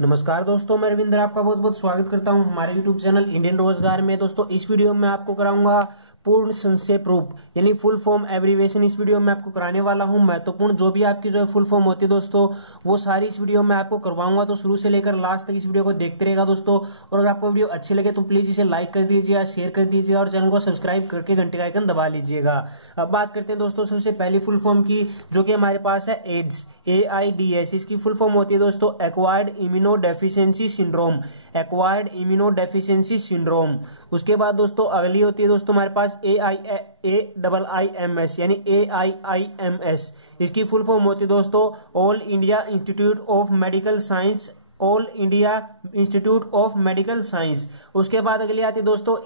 नमस्कार दोस्तों, मैं रविंद्र आपका बहुत बहुत स्वागत करता हूं हमारे YouTube चैनल इंडियन रोजगार में। दोस्तों इस वीडियो में आपको कराऊंगा पूर्ण संक्षेप रूप यानी फुल फॉर्म एब्रीविएशन। इस वीडियो में आपको कराने वाला हूं। महत्वपूर्ण जो भी आपकी जो है फुल फॉर्म होती है दोस्तों, वो सारी इस वीडियो में आपको करवाऊंगा। तो शुरू से लेकर लास्ट तक इस वीडियो को देखते रहेगा दोस्तों। और अगर आपको वीडियो अच्छी लगे तो प्लीज इसे लाइक कर दीजिएगा, शेयर कर दीजिएगा और चैनल को सब्सक्राइब करके घंटे का आइकन दबा लीजिएगा। अब बात करते हैं दोस्तों सबसे पहली फुल फॉर्म की, जो कि हमारे पास है एड्स, AIDS। इसकी फुल फॉर्म होती है दोस्तों acquired immuno deficiency syndrome, acquired immuno deficiency syndrome. उसके बाद दोस्तों अगली होती है दोस्तों हमारे पास AIIMS यानी AIIMS। इसकी फुल फॉर्म होती है दोस्तों all India institute of medical science, all India institute of medical science. उसके बाद अगली आती है दोस्तों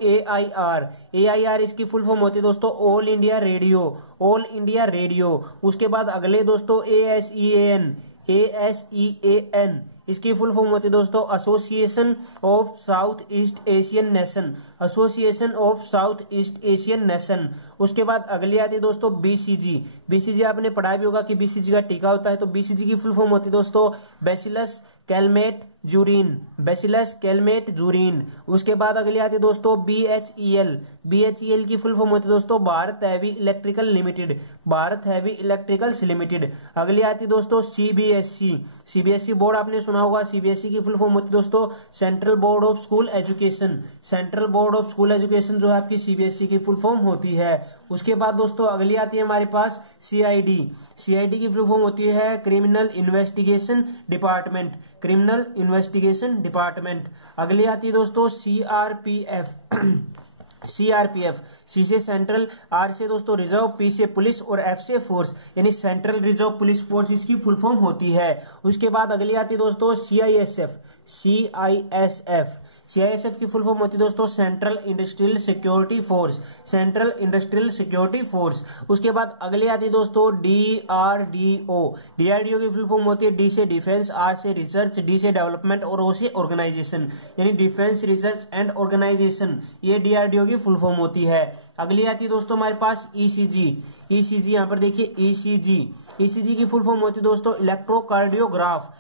AIR। इसकी फुल फॉर्म होती है दोस्तों all India radio, all India radio. उसके बाद अगले दोस्तों ASEAN। इसकी फुल फॉर्म होती है दोस्तों association of south east Asian nation, association of south east Asian nation. उसके बाद अगली आती है दोस्तों BCG आपने पढ़ा भी होगा कि BCG का टीका होता है। तो BCG की फुल फॉर्म होती है दोस्तों बैसिलस कैलमेट जूरिन, बैसिलस कैलमेट जूरिन। उसके बाद अगली आती है दोस्तों BHEL की फुल फॉर्म होती है दोस्तों Bharat heavy electrical limited, Bharat heavy electricals limited. अगली आती है दोस्तों CBSE बोर्ड आपने सुना होगा। CBSE की फुल फॉर्म होती है दोस्तों central board of school education, central board of school education जो है आपकी CBSE की फुल फॉर्म होती है। उसके बाद दोस्तों अगली आती है हमारे पास CID की फुल फॉर्म होती है criminal investigation department, criminal investigation department. अगली आती है दोस्तों CRPF, C से सेंट्रल, R से दोस्तों रिजर्व, P से पुलिस और F से फोर्स यानी सेंट्रल रिजर्व पुलिस फोर्स इसकी फुल फॉर्म होती है। उसके बाद अगली आती है दोस्तों CISF की फुल फॉर्म होती है दोस्तों central industrial security force, central industrial security force. उसके बाद अगली आती है दोस्तों DRDO की फुल फॉर्म होती है D से डिफेंस, R से रिसर्च, D से डेवलपमेंट और O से ऑर्गेनाइजेशन यानी डिफेंस रिसर्च एंड ऑर्गेनाइजेशन, ये DRDO की फुल फॉर्म होती है। अगली आती है दोस्तों हमारे पास ECG यहाँ पर देखिए ECG की फुल फॉर्म होती है दोस्तों इलेक्ट्रोकार्डियोग्राफ,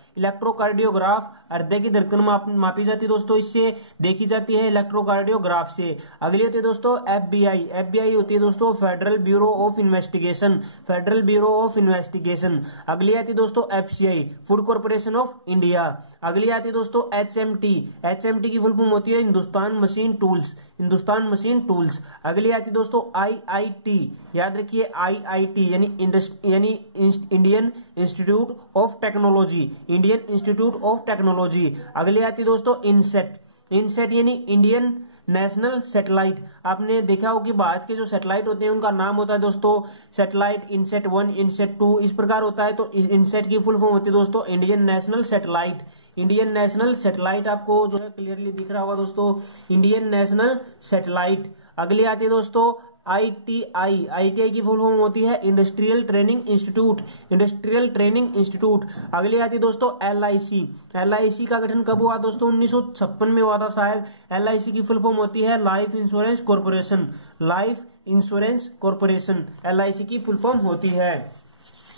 हृदय की धड़कन मापी जाती है दोस्तों, इससे देखी जाती है इलेक्ट्रोकार्डियोग्राफ से। अगली होती है दोस्तों FBI होती है दोस्तों federal bureau of investigation, federal bureau of investigation. अगली आती है दोस्तों FCI food corporation of India. अगली आती है दोस्तों HMT की फुल फॉर्म होती है Hindustan machine tools, Hindustan machine tools. अगली आती है दोस्तों IIT, याद रखिए IIT यानी Indian institute of technology, Indian institute of technology. अगली आती है दोस्तों इनसेट यानी इंडियन नेशनल सैटेलाइट। आपने देखा हो कि भारत के जो सैटेलाइट होते हैं उनका नाम होता है दोस्तों सैटेलाइट, इनसेट 1, इनसेट 2 इस प्रकार होता है। तो इनसेट की फुल फॉर्म होती है दोस्तों Indian national satellite, Indian national satellite. आपको जो है क्लियरली दिख रहा होगा दोस्तों इंडियन नेशनल सैटेलाइट। अगली आती है दोस्तों ITI की फुल फॉर्म होती है industrial training institute, industrial training institute. अगली आती है दोस्तों LIC का गठन कब हुआ दोस्तों 1956 में हुआ था शायद। LIC की फुल फॉर्म होती है life insurance corporation, life insurance corporation LIC की फुल फॉर्म होती है।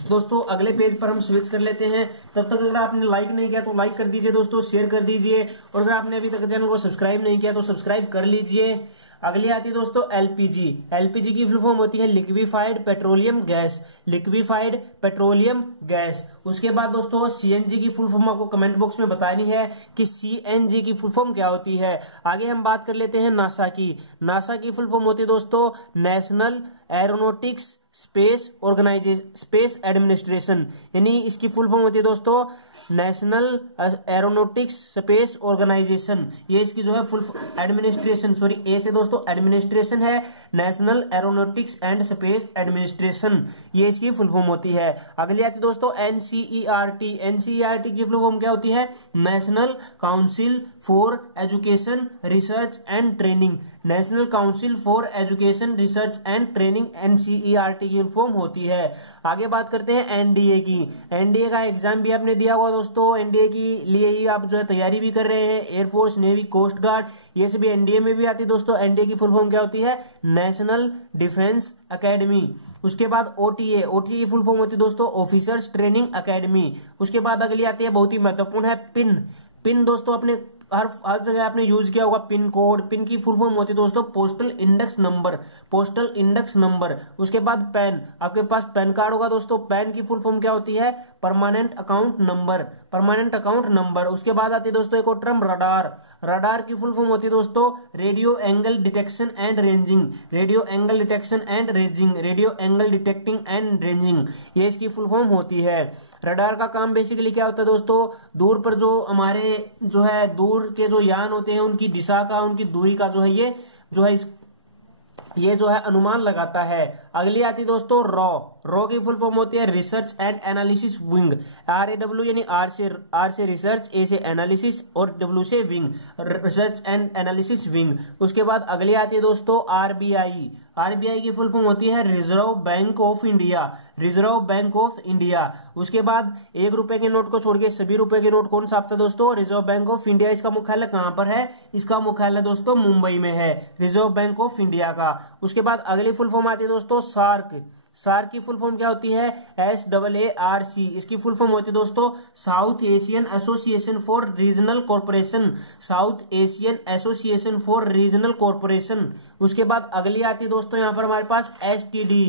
दोस्तों अगले पेज पर हम स्विच कर लेते हैं। तब तक अगर आपने लाइक नहीं किया तो लाइक कर दीजिए दोस्तों, शेयर कर दीजिए और अगर आपने अभी तक चैनल को सब्सक्राइब नहीं किया तो सब्सक्राइब कर लीजिए। अगली आती है दोस्तों LPG की फुल फॉर्म होती है liquefied petroleum gas, liquefied petroleum gas. उसके बाद दोस्तों CNG की फुल फॉर्म आपको कमेंट बॉक्स में बतानी है कि CNG की फुल फॉर्म क्या होती है। आगे हम बात कर लेते हैं नासा की फुल फॉर्म होती है दोस्तों national aeronautics space organization, space administration यानी इसकी फुल फॉर्म होती है दोस्तों नेशनल एरोनॉटिक्स स्पेस ऑर्गेनाइजेशन। ये इसकी जो है फुल एडमिनिस्ट्रेशन, सॉरी ए से दोस्तों एडमिनिस्ट्रेशन है, national aeronautics and space administration, ये इसकी फुल फॉर्म होती है। अगली आती है दोस्तों NCERT की फुल फॉर्म क्या होती है national council for education research and training, national council for education research and training NCERT की फुल फॉर्म होती है। आगे बात करते हैं NDA की। NDA का एग्जाम भी आपने दिया हुआ दोस्तों, NDA की लिए ही आप जो है तैयारी भी कर रहे हैं। एयरफोर्स, नेवी, कोस्ट गार्ड ये सभी NDA में भी आती है दोस्तों। NDA की फुल फॉर्म क्या होती है नेशनल डिफेंस अकेडमी। उसके बाद OTA की फुल फॉर्म होती है दोस्तों ऑफिसर्स ट्रेनिंग अकेडमी। उसके बाद अगली आती है बहुत ही महत्वपूर्ण है पिन पिन दोस्तों अपने हर जगह आपने यूज किया होगा, पिन कोड। पिन की फुल फॉर्म होती है दोस्तों postal index number, postal index number. उसके बाद पैन, आपके पास पैन कार्ड होगा दोस्तों, पैन की फुल फॉर्म क्या होती है, permanent account number, permanent account number. उसके बाद आती है दोस्तों एक और टर्म रडार, रडार की फुल फॉर्म होती है दोस्तों radio angle detection and ranging, radio angle detection and ranging, radio angle detecting and ranging, ये इसकी फुल फॉर्म होती है। रडार का काम बेसिकली क्या होता है दोस्तों, दूर पर जो हमारे जो है दूर के जो यान होते हैं उनकी दिशा का, उनकी दूरी का जो है ये जो है अनुमान लगाता है। अगली आती है दोस्तों रॉ, रॉ की फुल फॉर्म होती है research and analysis wing, RAW यानी आर से रिसर्च, ए से एनालिसिस और डब्ल्यू से wing, research and analysis wing. उसके बाद अगली आती है दोस्तों RBI, RBI की फुल फॉर्म होती है reserve bank of India, reserve bank of India. उसके बाद 1 रुपए के नोट को छोड़ के सभी रुपए के नोट कौन छापता है दोस्तों, रिजर्व बैंक ऑफ इंडिया। इसका मुख्यालय कहां पर है, इसका मुख्यालय दोस्तों मुंबई में है, रिजर्व बैंक ऑफ इंडिया का। उसके बाद अगली फुल फॉर्म आती है दोस्तों सार्क, सार्क की फुल फॉर्म क्या होती है, SAARC। इसकी फुल फॉर्म होती है दोस्तों south Asian association for regional corporation, south Asian association for regional corporation. उसके बाद अगली आती है दोस्तों यहाँ पर हमारे पास STD,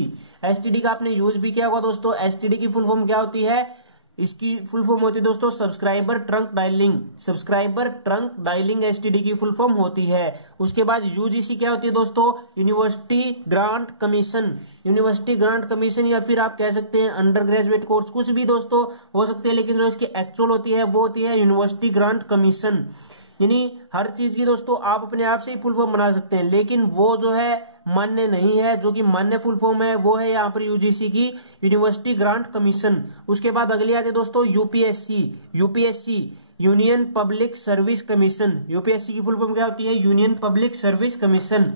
STD का आपने यूज भी किया होगा दोस्तों। STD की फुल फॉर्म क्या होती है, इसकी फुल फॉर्म होती है दोस्तों subscriber trunk dialling, subscriber trunk dialling STD की फुल फॉर्म होती है। उसके बाद UGC क्या होती है दोस्तों, university grant commission, university grant commission, या फिर आप कह सकते हैं अंडर ग्रेजुएट कोर्स, कुछ भी दोस्तों हो सकते हैं, लेकिन जो इसकी एक्चुअल होती है वो होती है यूनिवर्सिटी ग्रांट कमीशन। यानी हर चीज की दोस्तों आप अपने आप से ही फुल फॉर्म बना सकते हैं, लेकिन वो जो है मान्य नहीं है। जो कि मान्य फुल फॉर्म है वो है यहाँ पर UGC की, यूनिवर्सिटी ग्रांट कमीशन। उसके बाद अगली आती है दोस्तों UPSC, UPSC union public service commission, UPSC की फुल फॉर्म क्या होती है, यूनियन पब्लिक सर्विस कमीशन।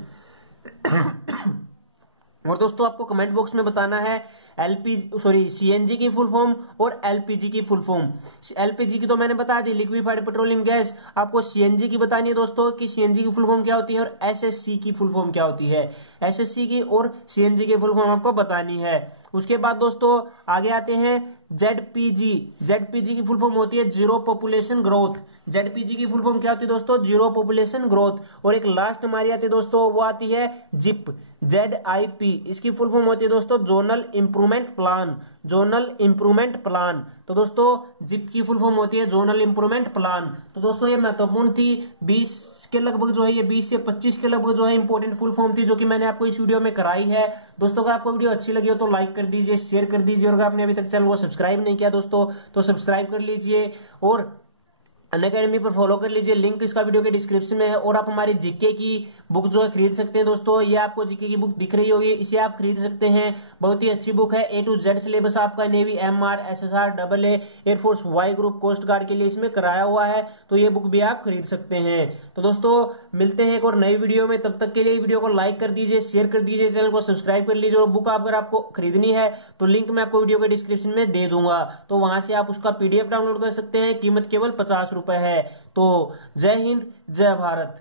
और दोस्तों आपको कमेंट बॉक्स में बताना है CNG की फुल फॉर्म और LPG की फुल फॉर्म। LPG की तो मैंने बता दी, लिक्विफाइड पेट्रोलियम गैस। आपको CNG की बतानी है दोस्तों कि CNG की फुल फॉर्म क्या होती है और SSC की फुल फॉर्म क्या होती है, SSC की और CNG की फुल फॉर्म आपको बतानी है। उसके बाद दोस्तों आगे आते हैं ZPG, ZPG की फुल फॉर्म होती है जीरो पॉपुलेशन ग्रोथ, ZPG की फुल फॉर्म क्या होती है दोस्तों, जीरो पॉपुलेशन ग्रोथ। और एक लास्ट हमारी आती है दोस्तों, वो आती है ZIP, ZIP, इसकी फुल फॉर्म होती है दोस्तों zonal improvement plan, zonal improvement plan. तो दोस्तों ZIP की फुल फॉर्म होती है जोनल इंप्रूवमेंट प्लान। तो दोस्तों ये महत्वपूर्ण थी, 20 के लगभग जो है, ये 20 से 25 के लगभग जो है इंपॉर्टेंट फुल फॉर्म थी, जो कि मैंने आपको इस वीडियो में कराई है। दोस्तों अगर आपको वीडियो अच्छी लगी हो तो लाइक कर दीजिए, शेयर कर दीजिए, और अगर आपने अभी तक चैनल को सब्सक्राइब नहीं किया दोस्तों तो सब्सक्राइब कर लीजिए और अनअकैडमी पर फॉलो कर लीजिए, लिंक इसका वीडियो के डिस्क्रिप्शन में है। और आप हमारी जीके की बुक जो है खरीद सकते हैं दोस्तों, ये आपको जीके की बुक दिख रही होगी, इसे आप खरीद सकते हैं। बहुत ही अच्छी बुक है, A to Z सिलेबस आपका navy, MR, SSR, AA, air force, Y group, coast guard के लिए इसमें कराया हुआ है, तो ये बुक भी आप खरीद सकते हैं। तो दोस्तों मिलते हैं एक और नई वीडियो में, तब तक के लिए वीडियो को लाइक कर दीजिए, शेयर कर दीजिए, चैनल को सब्सक्राइब कर लीजिए। और बुक अगर आपको खरीदनी है तो लिंक मैं आपको वीडियो के डिस्क्रिप्शन में दे दूंगा, तो वहां से आप उसका PDF डाउनलोड कर सकते हैं, कीमत केवल 50 रुपए है। तो जय हिंद, जय भारत।